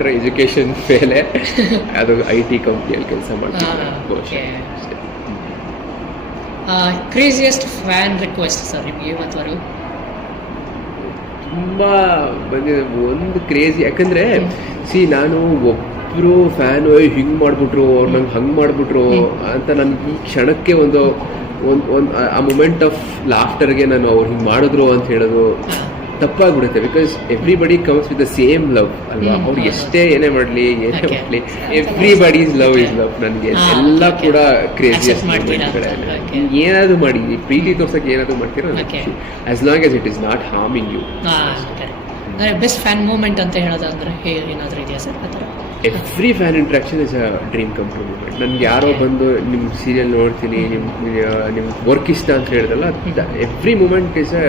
Education ಮೇಲೆ ಅದು IT ಕಂಪ್ನಿಯಲ್ಲಿ ಕೆಲಸ ಮಾಡ್ತಿದ್ದೆ ಕ್ರೇಜಿಯೆಸ್ಟ್ ಫ್ಯಾನ್ ರಿಕ್ವೆಸ್ಟ್ ಸರ್ ನಿಮಗೆ ಇವತ್ತವರೆಗೂ? ತುಂಬಾ ಬಂದಿದೆ. ಒಂದು ಕ್ರೇಜಿ ಯಾಕಂದ್ರೆ ನಾನು ಒಬ್ರು ಫ್ಯಾನ್ ಹಿಂಗ್ ಮಾಡ್ಬಿಟ್ರು ಅವ್ರು ನಂಗೆ ಹಂಗ್ ಮಾಡ್ಬಿಟ್ರು ಅಂತ ನನ್ಗೆ ಈ ಕ್ಷಣಕ್ಕೆ ಒಂದು ಆ ಮೂಮೆಂಟ್ ಆಫ್ ಲಾಫ್ಟರ್ಗೆ ನಾನು ಅವ್ರು ಹಿಂಗ್ ಮಾಡಿದ್ರು ಅಂತ ಹೇಳೋದು ತಪ್ಪಾಗ್ಬಿಡುತ್ತೆ. Because everybody comes with the same love ಅಲ್ವಾ. ಅವ್ರು ಎಷ್ಟೇ ಏನೇ ಮಾಡಲಿ ಎವ್ರಿಬಡೀಸ್ ಲವ್ ಇಸ್ ಲವ್. ನನಗೆ ಎಲ್ಲ ಕೂಡ ಕ್ರೇಜಿಯಸ್ಟ್ ಮೂಮೆಂಟ್ಗಳೇ. ಏನಾದ್ರು ಮಾಡಿ ಪ್ರೀತಿ ತೋರ್ಸಕ್ಕೆ ಏನಾದ್ರು ಮಾಡ್ತೀರಾ as long as it is not harming you. Best fan moment ಅಂತ ಹೇಳೋದಂದ್ರೆ ಏನಾದರೂ ಇದೆಯಾ ಸರ್ ಆ ಥರ? Every fan interaction is a dream come true moment. ನನಗೆ ಯಾರೋ ಬಂದು ನಿಮ್ಮ ಸೀರಿಯಲ್ ನೋಡ್ತೀನಿ, ನಿಮ್ಮ ವರ್ಕ್ ಇಷ್ಟ ಅಂತ ಹೇಳಿದ್ರಲ್ಲ, ಎವ್ರಿ ಮೂಮೆಂಟ್ ಇಸ್ ಅ